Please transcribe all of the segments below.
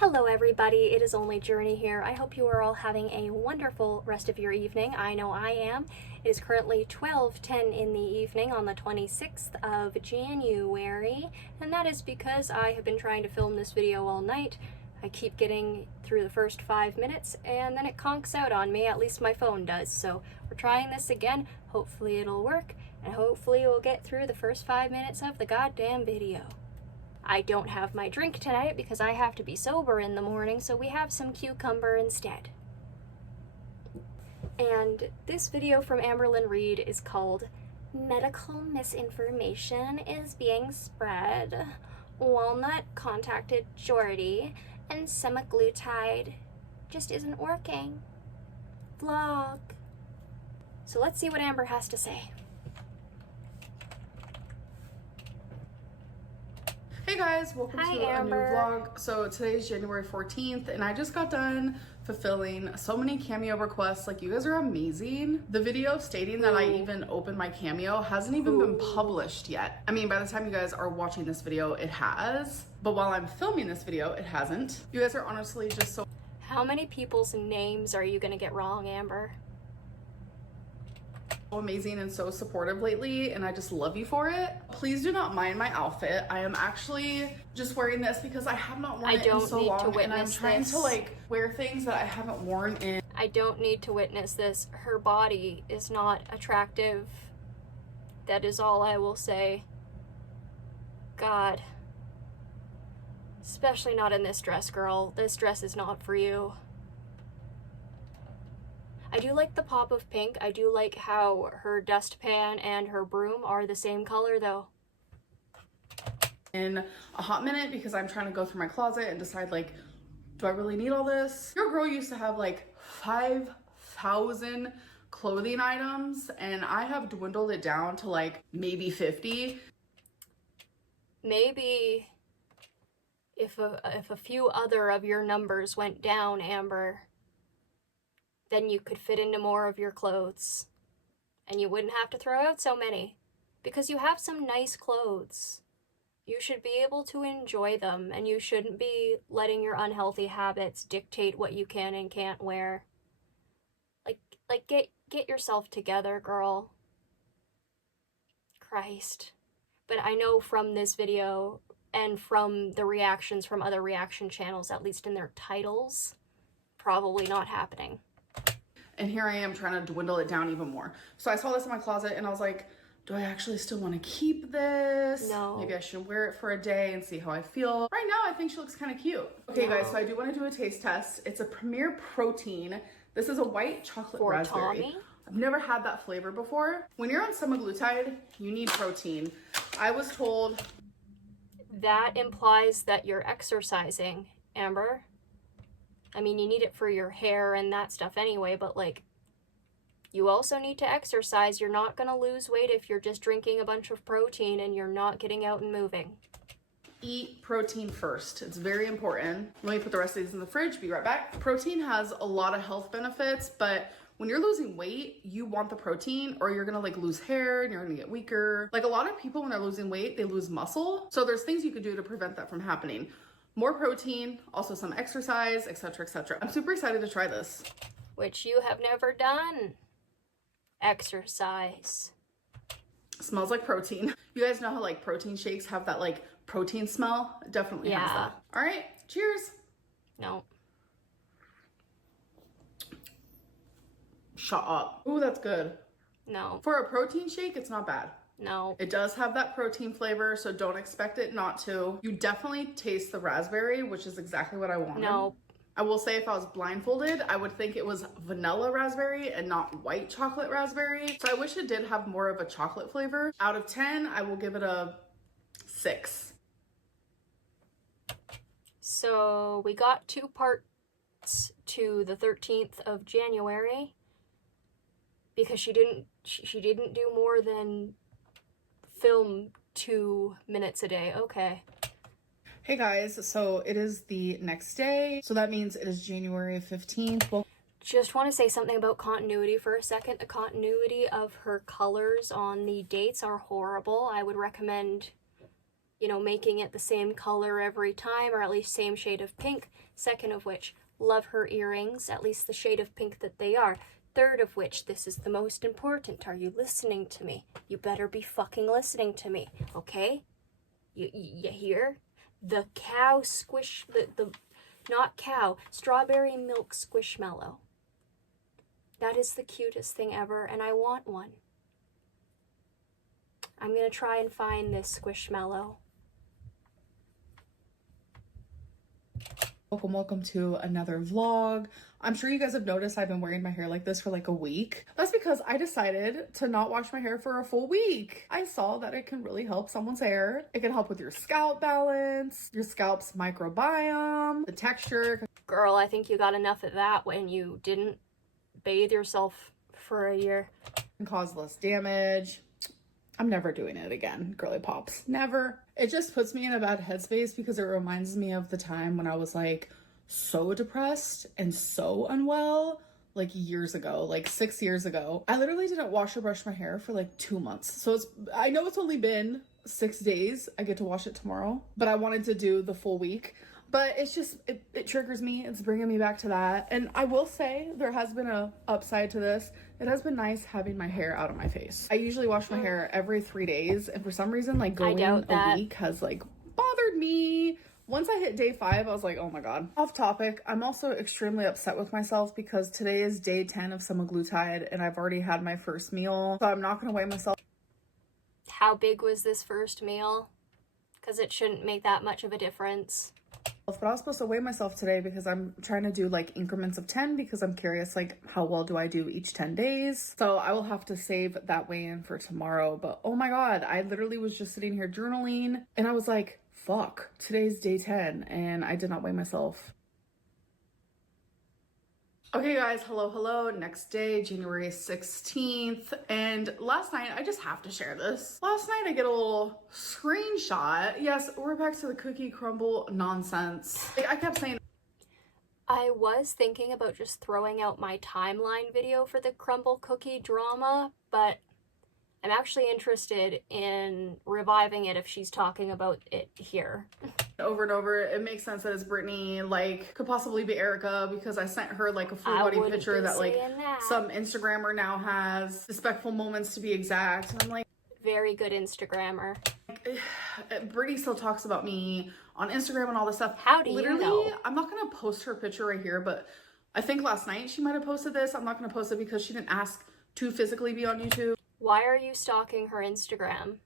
Hello everybody, it is only Journey here. I hope you are all having a wonderful rest of your evening. I know I am. It is currently 12:10 in the evening on the 26th of January, and that is because I have been trying to film this video all night. I keep getting through the first 5 minutes and then it conks out on me, at least my phone does. So we're trying this again. Hopefully it'll work, and hopefully we'll get through the first 5 minutes of the goddamn video. I don't have my drink tonight because I have to be sober in the morning, so we have some cucumber instead. And this video from Amberlynn Reed is called Medical Misinformation is Being Spread. Walnut contacted Jordy and semaglutide just isn't working. Vlog. So let's see what Amber has to say. Hey guys, welcome Hi, to Amber. a new vlog. So today's January 14th and I just got done fulfilling so many Cameo requests. Like, you guys are amazing. The video stating that I even opened my Cameo hasn't even been published yet. I mean, by the time you guys are watching this video, it has. But while I'm filming this video, it hasn't. You guys are honestly just so... How many people's names are you gonna get wrong, Amber? amazing and so supportive lately, and I just love you for it. Please do not mind my outfit. I am actually just wearing this because I have not worn it in so long, and I'm trying to like wear things that I haven't worn in. I don't need to witness this. Her body is not attractive. That is all I will say. God. Especially not in this dress, girl. This dress is not for you. I do like the pop of pink. I do like how her dustpan and her broom are the same color though. In a hot minute because I'm trying to go through my closet and decide, like, do I really need all this? Your girl used to have like 5,000 clothing items and I have dwindled it down to like maybe 50. Maybe if a few other of your numbers went down, Amber, then you could fit into more of your clothes. And you wouldn't have to throw out so many. Because you have some nice clothes. You should be able to enjoy them, and you shouldn't be letting your unhealthy habits dictate what you can and can't wear. Like get yourself together, girl. Christ. But I know from this video, and from the reactions from other reaction channels, at least in their titles, probably not happening. And here I am trying to dwindle it down even more. So I saw this in my closet and I was like, do I actually still want to keep this? No. Maybe I should wear it for a day and see how I feel. Right now, I think she looks kind of cute. Okay, guys, so I do want to do a taste test. It's a Premier Protein. This is a white chocolate raspberry. Tommy? I've never had that flavor before. When you're on semaglutide, you need protein. I was told... That implies that you're exercising, Amber. I mean, you need it for your hair and that stuff anyway, but like, you also need to exercise. You're not gonna lose weight if you're just drinking a bunch of protein and you're not getting out and moving. Eat protein first. It's very important. Let me put the rest of these in the fridge. Be right back. Protein has a lot of health benefits, but when you're losing weight, you want the protein or you're gonna like lose hair and you're gonna get weaker. Like, a lot of people when they're losing weight, they lose muscle. So there's things you could do to prevent that from happening. More protein, also some exercise, etc., etc. I'm super excited to try this. Which you have never done. Exercise. Smells like protein. You guys know how like protein shakes have that like protein smell? It definitely has that. All right, cheers. No. Shut up. Ooh, that's good. No. For a protein shake, it's not bad. No. It does have that protein flavor, so don't expect it not to. You definitely taste the raspberry, which is exactly what I wanted. No. I will say, if I was blindfolded, I would think it was vanilla raspberry and not white chocolate raspberry. So I wish it did have more of a chocolate flavor. Out of 10, I will give it a 6. So we got 2 parts to the 13th of January because she didn't do more than film 2 minutes a day. Okay. Hey guys, so it is the next day. So that means it is January 15th. Well, just want to say something about continuity for a second. The continuity of her colors on the dates are horrible. I would recommend you know, making it the same color every time, or at least same shade of pink. Second of which, love her earrings, at least the shade of pink that they are. Third of which, this is the most important. Are you listening to me? You better be fucking listening to me, okay? You hear? The cow squish, the not cow, strawberry milk squishmallow. That is the cutest thing ever, and I want one. I'm gonna try and find this squishmallow. Welcome to another vlog. I'm sure you guys have noticed I've been wearing my hair like this for like a week. That's because I decided to not wash my hair for a full week. I saw that it can really help someone's hair. It can help with your scalp balance, your scalp's microbiome, the texture. Girl, I think you got enough of that when you didn't bathe yourself for a year. Can cause less damage. I'm never doing it again, girly pops. Never. It just puts me in a bad headspace because it reminds me of the time when I was like so depressed and so unwell, like years ago, like 6 years ago. I literally didn't wash or brush my hair for like 2 months. So I know it's only been 6 days. I get to wash it tomorrow, but I wanted to do the full week. But it's just, it triggers me. It's bringing me back to that. And I will say there has been a upside to this. It has been nice having my hair out of my face. I usually wash my hair every 3 days. And for some reason, like going a week has like bothered me. Once I hit day 5, I was like, oh my God. Off topic, I'm also extremely upset with myself because today is day 10 of semaglutide and I've already had my first meal. So I'm not going to weigh myself. How big was this first meal? Because it shouldn't make that much of a difference. But I was supposed to weigh myself today because I'm trying to do like increments of 10 because I'm curious like how well do I do each 10 days. So I will have to save that weigh-in for tomorrow. But oh my God, I literally was just sitting here journaling and I was like, fuck, today's day 10 and I did not weigh myself. Okay guys, hello. Next day, January 16th. And last night, I just have to share this. Last night I get a little screenshot. Yes, we're back to the cookie crumble nonsense. Like, I kept saying, I was thinking about just throwing out my timeline video for the crumble cookie drama, but I'm actually interested in reviving it if she's talking about it here. Over and over, it makes sense that it's Brittany, like, could possibly be Erica because I sent her like a full body picture that like some Instagrammer now has, respectful moments to be exact. And I'm like, very good Instagrammer. Brittany still talks about me on Instagram and all this stuff. How do you know? I'm not gonna post her picture right here, but I think last night she might have posted this. I'm not gonna post it because she didn't ask to physically be on YouTube. Why are you stalking her Instagram?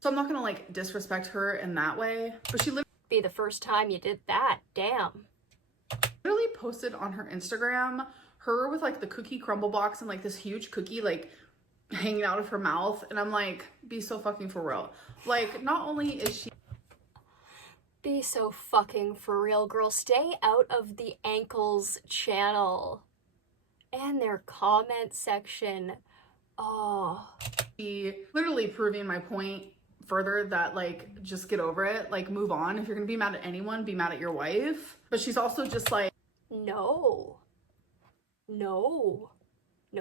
So I'm not gonna like disrespect her in that way, but she be the first time you did that. Damn. Literally posted on her Instagram her with like the cookie crumble box and like this huge cookie like hanging out of her mouth, and I'm like, be so fucking for real. Like, not only is she be so fucking for real, girl. Stay out of the ankles channel and their comment section. Oh, she literally proving my point further that like, just get over it, like move on. If you're gonna be mad at anyone, be mad at your wife. But she's also just like, no,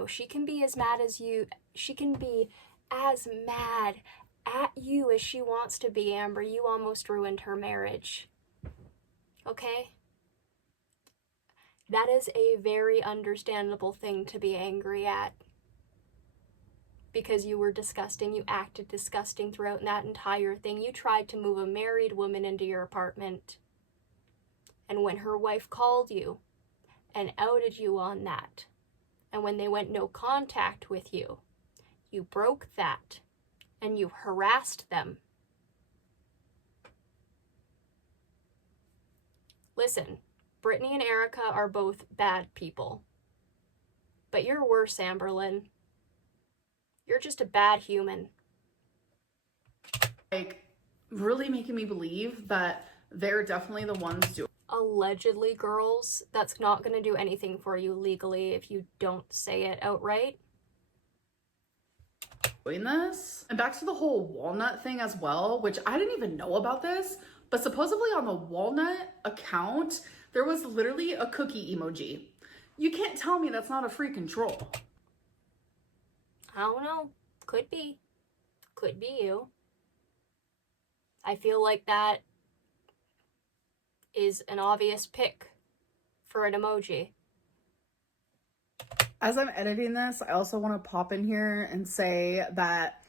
she can be as mad as you. She can be as mad at you as she wants to be, Amber. You almost ruined her marriage. Okay? That is a very understandable thing to be angry at. Because you were disgusting. You acted disgusting throughout that entire thing. You tried to move a married woman into your apartment. And when her wife called you and outed you on that, and when they went no contact with you, you broke that and you harassed them. Listen, Brittany and Erica are both bad people. But you're worse, Amberlynn. You're just a bad human. Like, really making me believe that they're definitely the ones doing. Allegedly, girls, that's not going to do anything for you legally if you don't say it outright. Doing this. And back to the whole walnut thing as well, which I didn't even know about this, but supposedly on the walnut account, there was literally a cookie emoji. You can't tell me that's not a freaking troll. I don't know. Could be. Could be you. I feel like that is an obvious pick for an emoji. As I'm editing this, I also want to pop in here and say that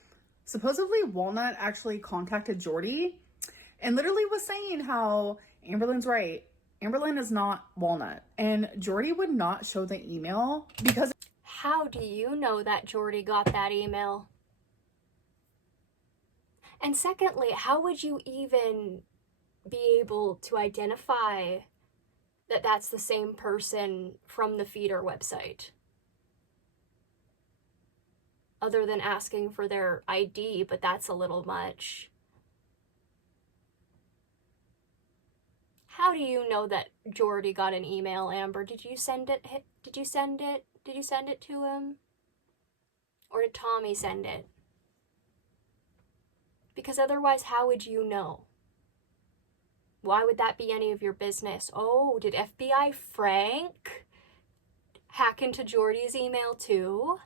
supposedly Walnut actually contacted Jordy and literally was saying how Amberlynn's right. Amberlynn is not Walnut. And Jordy would not show the email because... How do you know that Jordy got that email? And secondly, how would you even be able to identify that that's the same person from the feeder website? Other than asking for their ID, but that's a little much. How do you know that Jordy got an email, Amber? Did you send it? Did you send it? Did you send it to him? Or did Tommy send it? Because otherwise, how would you know? Why would that be any of your business? Oh, did FBI Frank hack into Jordy's email too?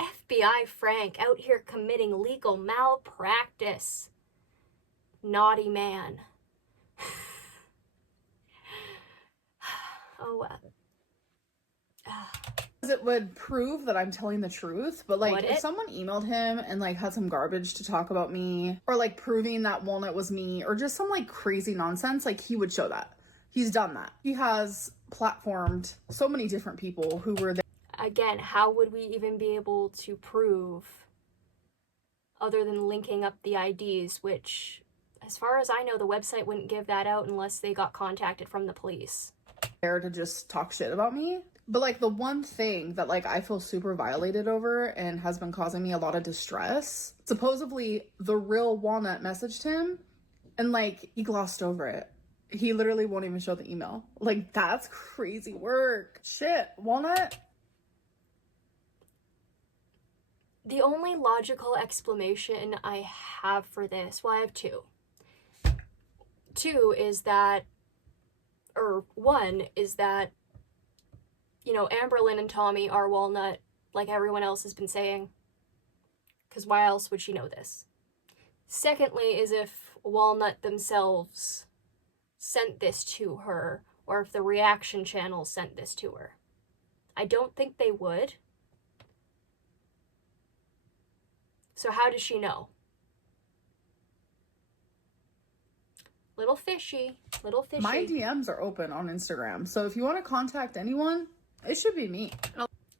FBI Frank out here committing legal malpractice. Naughty man. Oh, it would prove that I'm telling the truth, but like Would if it? someone emailed him and like had some garbage to talk about me, or like proving that Walnut was me, or just some like crazy nonsense, like he would show that. He's done that. He has platformed so many different people who were there. Again, how would we even be able to prove other than linking up the IDs, which, as far as I know, the website wouldn't give that out unless they got contacted from the police. There to just talk shit about me. But like the one thing that like I feel super violated over and has been causing me a lot of distress, supposedly the real Walnut messaged him and like he glossed over it. He literally won't even show the email. Like that's crazy work. Shit, Walnut. The only logical explanation I have for this, well, I have two. One is that, you know, Amberlynn and Tommy are Walnut, like everyone else has been saying. Because why else would she know this? Secondly is if Walnut themselves sent this to her, or if the reaction channel sent this to her. I don't think they would. So how does she know? Little fishy, little fishy. My DMs are open on Instagram, so if you want to contact anyone, it should be me.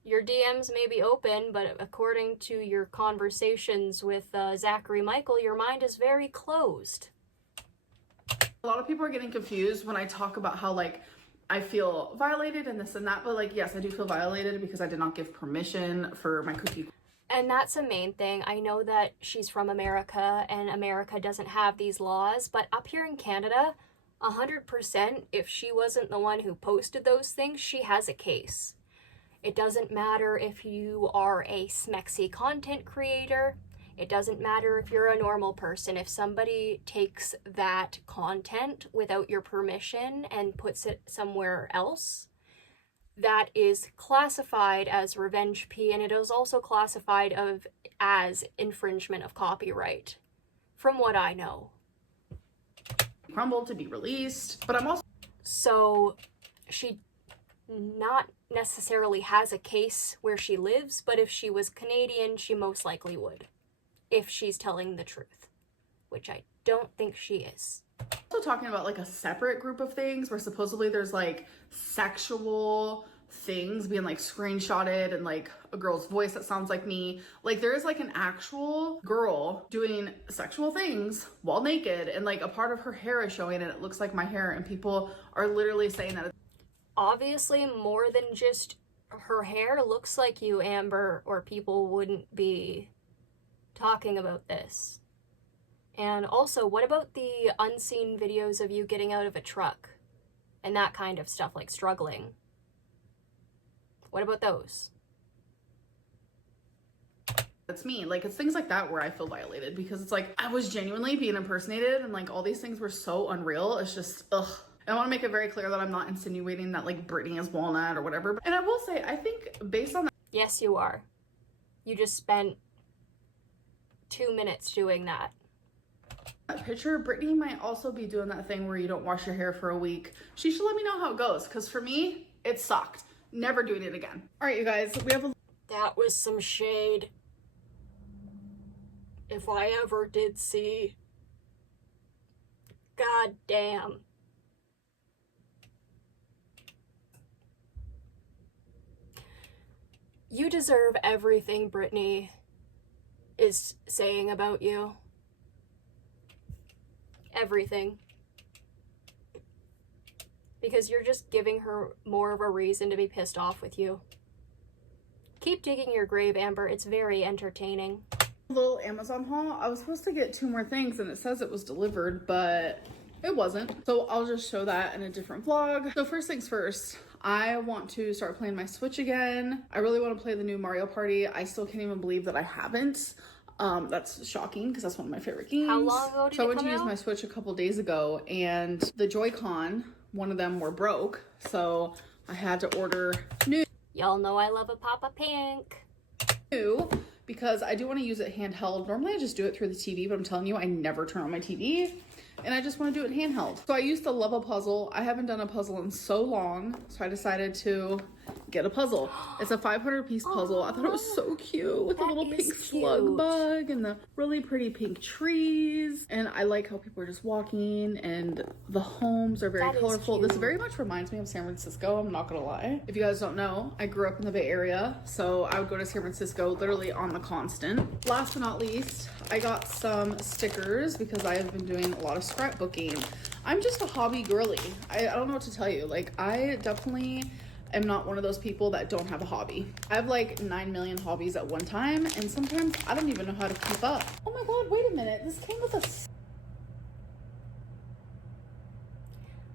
Your DMs may be open, but according to your conversations with Zachary Michael, your mind is very closed. A lot of people are getting confused when I talk about how like I feel violated and this and that, but like yes, I do feel violated because I did not give permission for my cookie. And that's a main thing. I know that she's from America and America doesn't have these laws, but up here in Canada, 100%, if she wasn't the one who posted those things, she has a case. It doesn't matter if you are a smexy content creator. It doesn't matter if you're a normal person. If somebody takes that content without your permission and puts it somewhere else, that is classified as revenge P, and it is also classified as infringement of copyright, from what I know. Crumbled to be released, but I'm also... So she not necessarily has a case where she lives, but if she was Canadian, she most likely would, if she's telling the truth, which I don't think she is. Also talking about like a separate group of things where supposedly there's like sexual things being like screenshotted and like a girl's voice that sounds like me. Like there is like an actual girl doing sexual things while naked and like a part of her hair is showing and it looks like my hair, and people are literally saying that. Obviously, more than just her hair looks like you, Amber, or people wouldn't be talking about this. And also, what about the unseen videos of you getting out of a truck and that kind of stuff, like struggling? What about those? That's me. Like, it's things like that where I feel violated because it's like I was genuinely being impersonated and like all these things were so unreal. It's just, ugh. I want to make it very clear that I'm not insinuating that like Brittany is Walnut or whatever. And I will say, I think based on that. Yes, you are. You just spent 2 minutes doing that. That picture, Brittany might also be doing that thing where you don't wash your hair for a week. She should let me know how it goes, because for me, it sucked. Never doing it again. All right, you guys, we have a... That was some shade. If I ever did see. God damn. You deserve everything Brittany is saying about you. Everything. Because you're just giving her more of a reason to be pissed off with you. Keep digging your grave, Amber. It's very entertaining. Little Amazon haul. I was supposed to get 2 more things and it says it was delivered, but it wasn't. So I'll just show that in a different vlog. So first things first, I want to start playing my Switch again. I really want to play the new Mario Party. I still can't even believe that I haven't. That's shocking because that's one of my favorite games. How long ago did So I it went come to use out? my Switch a couple days ago and the Joy-Con, one of them were broke. So I had to order new. Y'all know I love a Papa Pink. Because I do want to use it handheld. Normally I just do it through the TV, but I'm telling you, I never turn on my TV and I just want to do it handheld. So I used to love a puzzle. I haven't done a puzzle in so long, so I decided to get a puzzle. It's a 500-piece puzzle. I thought it was so cute with the little pink slug bug and the really pretty pink trees. And I like how people are just walking and the homes are very colorful. This very much reminds me of San Francisco, I'm not gonna lie. If you guys don't know, I grew up in the Bay Area, so I would go to San Francisco literally on the constant. Last but not least, I got some stickers because I have been doing a lot of scrapbooking. I'm just a hobby girly. I don't know what to tell you. Like, I definitely am not one of those people that don't have a hobby. I have like 9 million hobbies at one time, and sometimes I don't even know how to keep up. Oh my god, wait a minute. This came with a...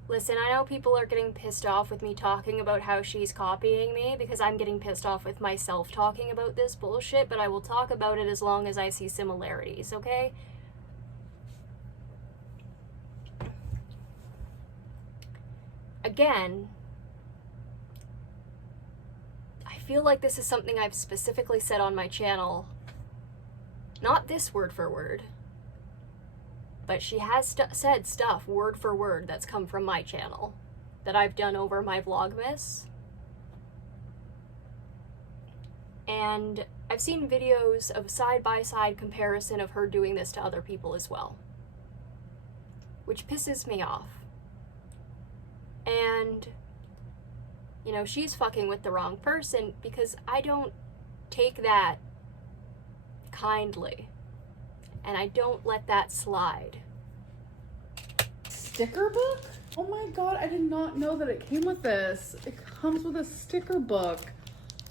Listen, I know people are getting pissed off with me talking about how she's copying me because I'm getting pissed off with myself talking about this bullshit, but I will talk about it as long as I see similarities, okay? Again, I feel like this is something I've specifically said on my channel. Not this word for word, but she has said stuff word for word that's come from my channel that I've done over my Vlogmas. And I've seen videos of side-by-side comparison of her doing this to other people as well, which pisses me off. And, you know, she's fucking with the wrong person because I don't take that kindly. And I don't let that slide. Sticker book? Oh my god, I did not know that it came with this. It comes with a sticker book.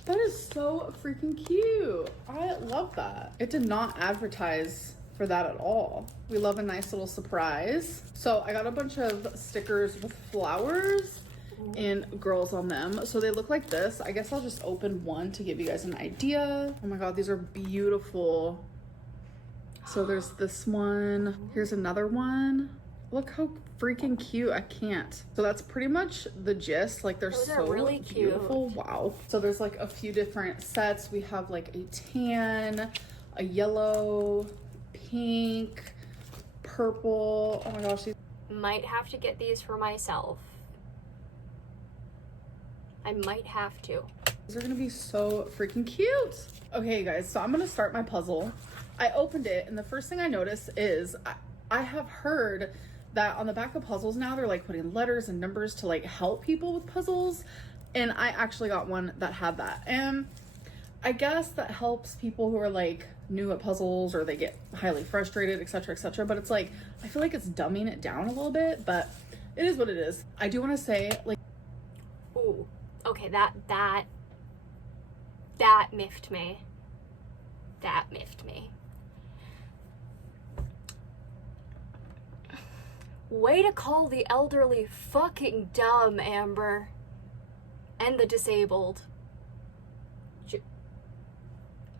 That is so freaking cute. I love that. It did not advertise for that at all. We love a nice little surprise. So I got a bunch of stickers with flowers and girls on them. So they look like this. I guess I'll just open one to give you guys an idea. Oh my god, these are beautiful. So there's this one. Here's another one. Look how freaking cute. I can't. So that's pretty much the gist. Like, they're so really beautiful. Wow. So there's like a few different sets. We have like a tan, a yellow, pink, purple. Oh my gosh. Might have to get these for myself. I might have to. These are gonna be so freaking cute. Okay, guys, so I'm gonna start my puzzle. I opened it, and the first thing I noticed is I have heard that on the back of puzzles now, they're like putting letters and numbers to like help people with puzzles. And I actually got one that had that. And I guess that helps people who are like new at puzzles or they get highly frustrated, etc., etc. But it's like, I feel like it's dumbing it down a little bit, but it is what it is. I do want to say, like, Ooh, okay, that miffed me. That miffed me. Way to call the elderly fucking dumb, Amber. And the disabled.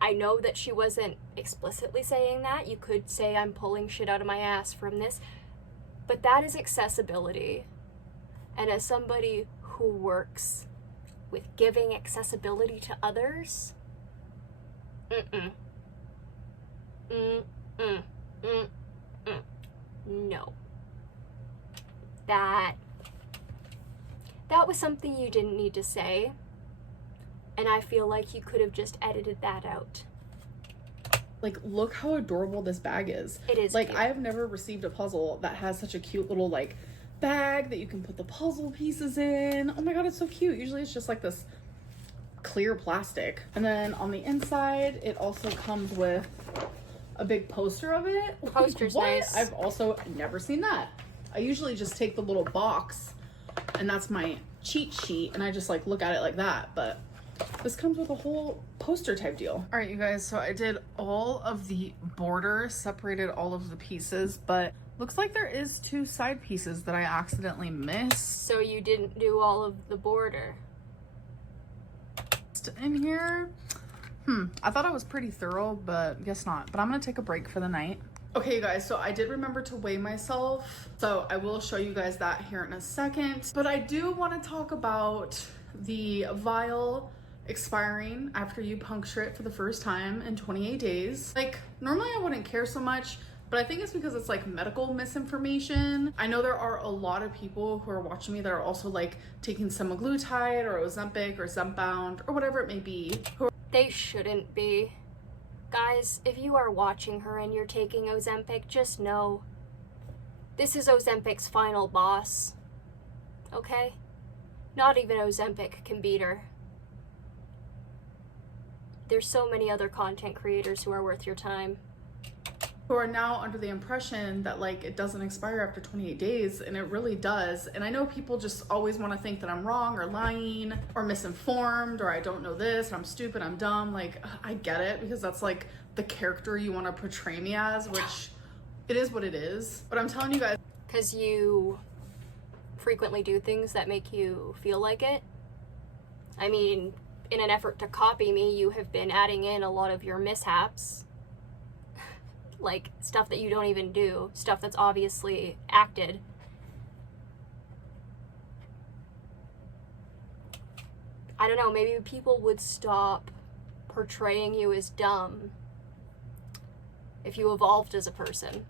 I know that she wasn't explicitly saying that. You could say I'm pulling shit out of my ass from this. But that is accessibility. And as somebody who works with giving accessibility to others, Mm, mm, mm. No. That was something you didn't need to say, and I feel like you could have just edited that out. Like, look how adorable this bag is. It is like cute. I have never received a puzzle that has such a cute little like bag that you can put the puzzle pieces in. Oh my god, it's so cute. Usually it's just like this clear plastic, and then on the inside it also comes with a big poster of it. The poster's what? nice. I've also never seen that. I usually just take the little box and that's my cheat sheet, and I just like look at it like that, but this comes with a whole poster type deal. All right, you guys, so I did all of the border, separated all of the pieces, but looks like there is 2 side pieces that I accidentally missed So you didn't do all of the border. in here. I thought I was pretty thorough, but guess not. But I'm gonna take a break for the night. Okay, you guys, so I did remember to weigh myself, so I will show you guys that here in a second. But I do want to talk about the vial expiring after you puncture it for the first time in 28 days. Like, normally I wouldn't care so much, but I think it's because it's like medical misinformation. I know there are a lot of people who are watching me that are also like taking semaglutide or Ozempic or Zepbound or whatever it may be. They shouldn't be. Guys, if you are watching her and you're taking Ozempic, just know this is Ozempic's final boss. Okay? Not even Ozempic can beat her. There's so many other content creators who are worth your time. Who are now under the impression that like it doesn't expire after 28 days, and it really does. And I know people just always want to think that I'm wrong or lying or misinformed or I don't know this, I'm stupid, I'm dumb. Like, I get it, because that's like the character you want to portray me as, which it is what it is. But I'm telling you guys, because you frequently do things that make you feel like it. I mean, in an effort to copy me, you have been adding in a lot of your mishaps. Like, stuff that you don't even do. Stuff that's obviously acted. I don't know, maybe people would stop portraying you as dumb if you evolved as a person.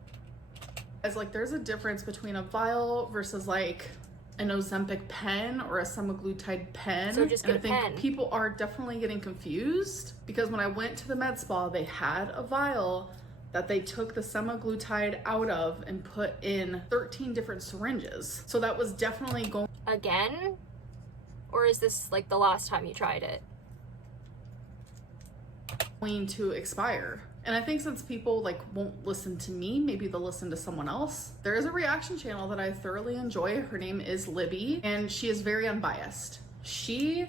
as like there's a difference between a vial versus like an Ozempic pen or a semaglutide pen. So just get and I a think pen. people are definitely getting confused, because when I went to the med spa, they had a vial that they took the semaglutide out of and put in 13 different syringes. So that was definitely Again? Or is this like the last time you tried it? going to expire. And I think since people like won't listen to me, maybe they'll listen to someone else. There is a reaction channel that I thoroughly enjoy. Her name is Libby, and she is very unbiased. She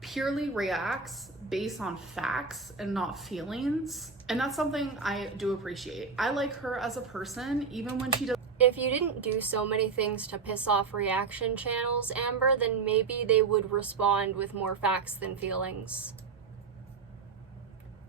purely reacts based on facts and not feelings. And that's something I do appreciate. I like her as a person, even when she does. If you didn't do so many things to piss off reaction channels, Amber, then maybe they would respond with more facts than feelings.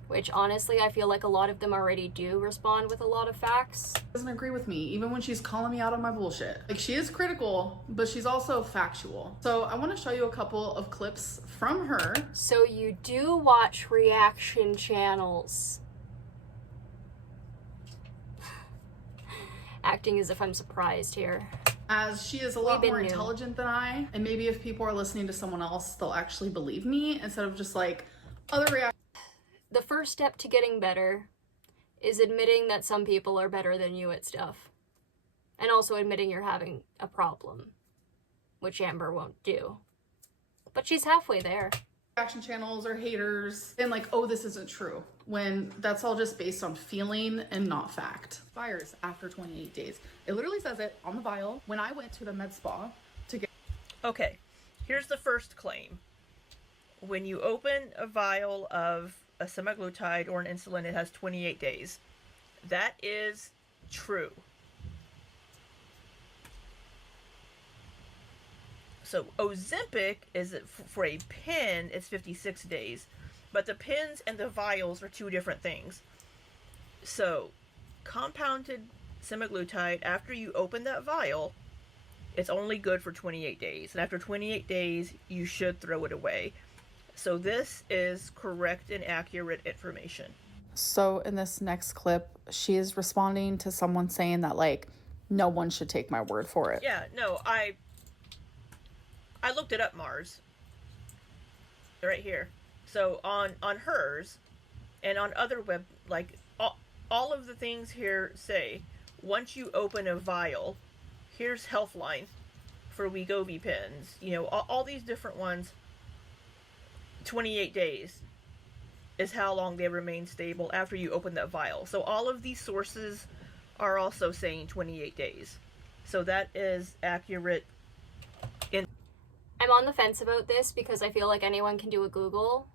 Which, honestly, I feel like a lot of them already do respond with a lot of facts. Doesn't agree with me, even when she's calling me out on my bullshit. Like, she is critical, but she's also factual. So I want to show you a couple of clips from her. So you do watch reaction channels. Acting as if I'm surprised here. As she is a lot more intelligent than I, and maybe if people are listening to someone else, they'll actually believe me instead of just like other reactions. The first step to getting better is admitting that some people are better than you at stuff. And also admitting you're having a problem, which Amber won't do. But she's halfway there. Reaction channels or haters and like, oh, this isn't true, when that's all just based on feeling and not fact. Expires after 28 days. It literally says it on the vial. When I went to the med spa to get... Okay, here's the first claim. When you open a vial of a semaglutide or an insulin, it has 28 days. That is true. So Ozempic is for a pen, it's 56 days. But the pens and the vials are two different things. So compounded semaglutide, after you open that vial, it's only good for 28 days. And after 28 days, you should throw it away. So this is correct and accurate information. So in this next clip, she is responding to someone saying that, like, no one should take my word for it. Yeah, no, I looked it up, Mars. Right here. So on hers and on other web, like, all of the things here say, once you open a vial, here's Healthline for Wegovy pins. You know, all these different ones, 28 days is how long they remain stable after you open that vial. So all of these sources are also saying 28 days. So that is accurate. I'm on the fence about this because I feel like anyone can do a Google.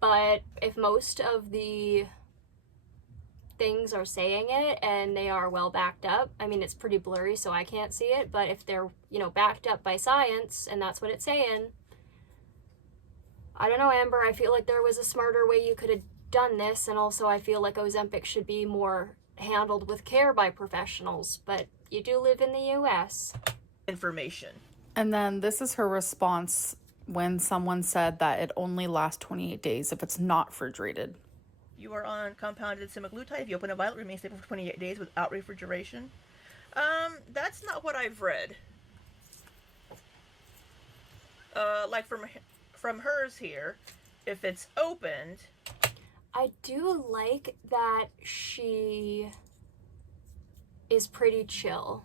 But if most of the things are saying it and they are well backed up, I mean, it's pretty blurry so I can't see it, but if they're, you know, backed up by science and that's what it's saying, I don't know, Amber, I feel like there was a smarter way you could have done this, and also I feel like Ozempic should be more handled with care by professionals, but you do live in the US. Information. And then this is her response when someone said that it only lasts 28 days if it's not refrigerated. You are on compounded semaglutide. If you open a vial, it remains stable for 28 days without refrigeration. That's not what I've read. Like from hers here, if it's opened. I do like that she is pretty chill.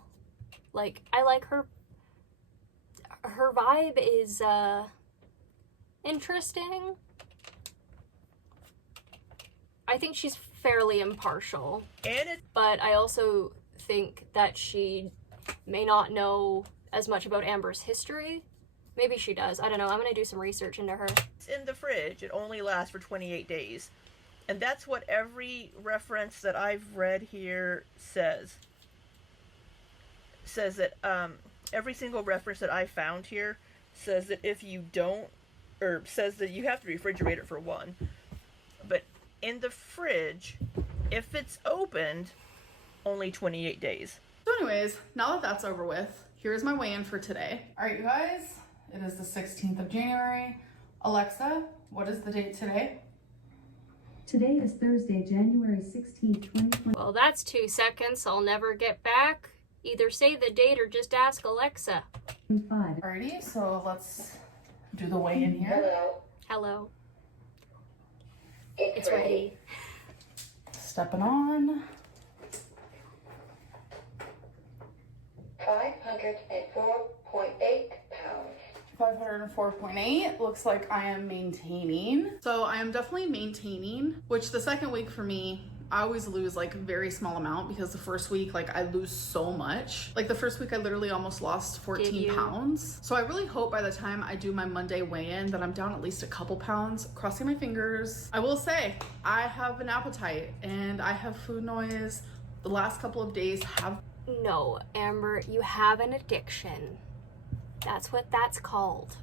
Like, I like her vibe is interesting. I think she's fairly impartial. But I also think that she may not know as much about Amber's history. Maybe she does. I don't know. I'm going to do some research into her. It's in the fridge. It only lasts for 28 days. And that's what every reference that I've read here says. Says that every single reference that I found here says that if you don't, or says that you have to refrigerate it for one. But in the fridge, if it's opened, only 28 days. So anyways, now that that's over with, here's my weigh-in for today. All right, you guys, it is the 16th of January. Alexa, what is the date today? Today is Thursday, January 16th, 2020. Well, that's 2 seconds I'll never get back. Either say the date or just ask Alexa. 5. Alrighty, so let's do the weigh-in here. Hello. Hello. It's It's ready. Stepping on. 504.8 pounds. 504.8. Looks like I am maintaining. So I am definitely maintaining, which the second week for me, I always lose like a very small amount because the first week, like, I lose so much. Like the first week I literally almost lost 14 pounds. So I really hope by the time I do my Monday weigh-in that I'm down at least a couple pounds. Crossing my fingers. I will say, I have an appetite and I have food noise. The last couple of days have... No, Amber, you have an addiction. That's what that's called.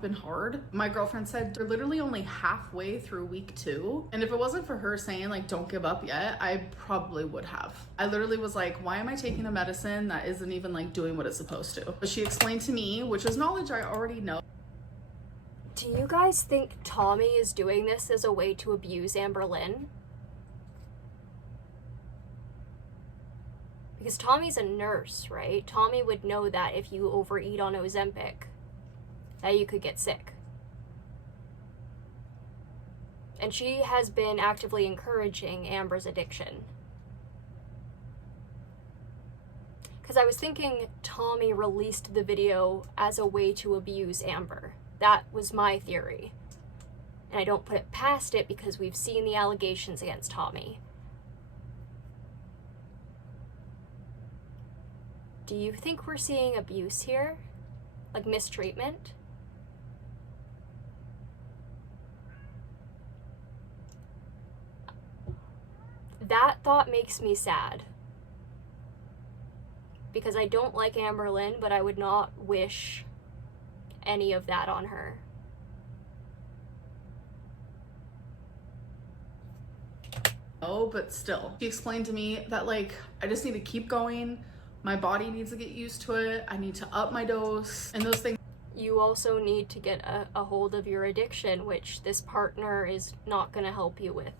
Been hard. My girlfriend said they're literally only halfway through week 2, and if it wasn't for her saying like don't give up yet, I probably would have. I literally was like, why am I taking a medicine that isn't even like doing what it's supposed to? But she explained to me, which is knowledge I already know. Do you guys think Tommy is doing this as a way to abuse Amberlynn? Because Tommy's a nurse, right? Tommy would know that if you overeat on Ozempic, that you could get sick. And she has been actively encouraging Amber's addiction. Because I was thinking Tommy released the video as a way to abuse Amber. That was my theory. And I don't put it past it because we've seen the allegations against Tommy. Do you think we're seeing abuse here? Like mistreatment? That thought makes me sad. Because I don't like Amberlynn, but I would not wish any of that on her. Oh, but still. She explained to me that like, I just need to keep going. My body needs to get used to it. I need to up my dose and those things. you also need to get a hold of your addiction, which this partner is not going to help you with.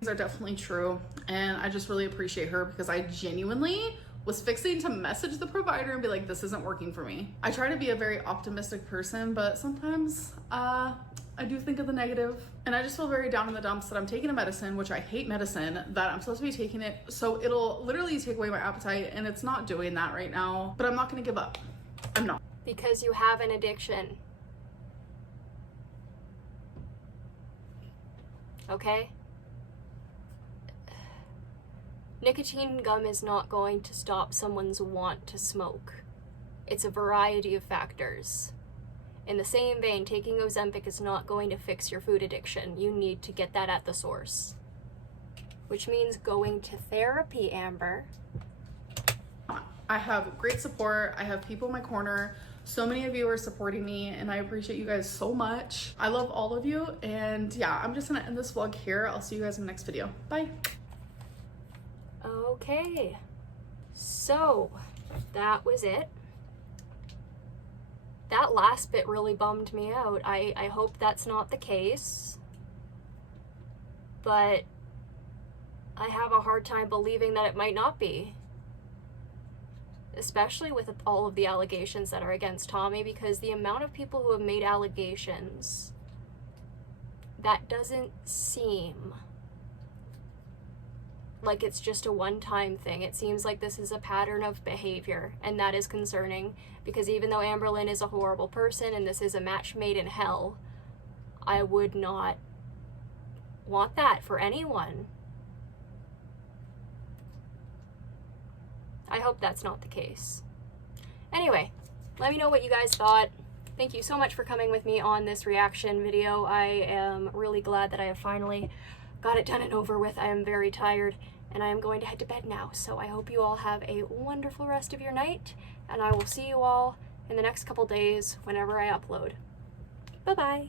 These are definitely true, and I just really appreciate her because I genuinely was fixing to message the provider and be like, this isn't working for me. I try to be a very optimistic person, but sometimes I do think of the negative, and I just feel very down in the dumps that I'm taking a medicine, which I hate medicine, that I'm supposed to be taking it so it'll literally take away my appetite, and it's not doing that right now, but I'm not gonna give up. I'm not. Because you have an addiction. Okay? Nicotine gum is not going to stop someone's want to smoke. It's a variety of factors. In the same vein, taking Ozempic is not going to fix your food addiction. You need to get that at the source. Which means going to therapy, Amber. I have great support. I have people in my corner. So many of you are supporting me, and I appreciate you guys so much. I love all of you, and yeah, I'm just gonna end this vlog here. I'll see you guys in the next video. Bye. Okay, so that was it. That last bit really bummed me out. I hope that's not the case, but I have a hard time believing that it might not be. Especially with all of the allegations that are against Tommy, because the amount of people who have made allegations, that doesn't seem like it's just a one-time thing. It seems like this is a pattern of behavior, and that is concerning, because even though Amberlynn is a horrible person and this is a match made in hell, I would not want that for anyone. I hope that's not the case. Anyway, let me know what you guys thought. Thank you so much for coming with me on this reaction video. I am really glad that I have finally got it done and over with. I am very tired, and I am going to head to bed now. So I hope you all have a wonderful rest of your night, and I will see you all in the next couple days whenever I upload. Bye-bye.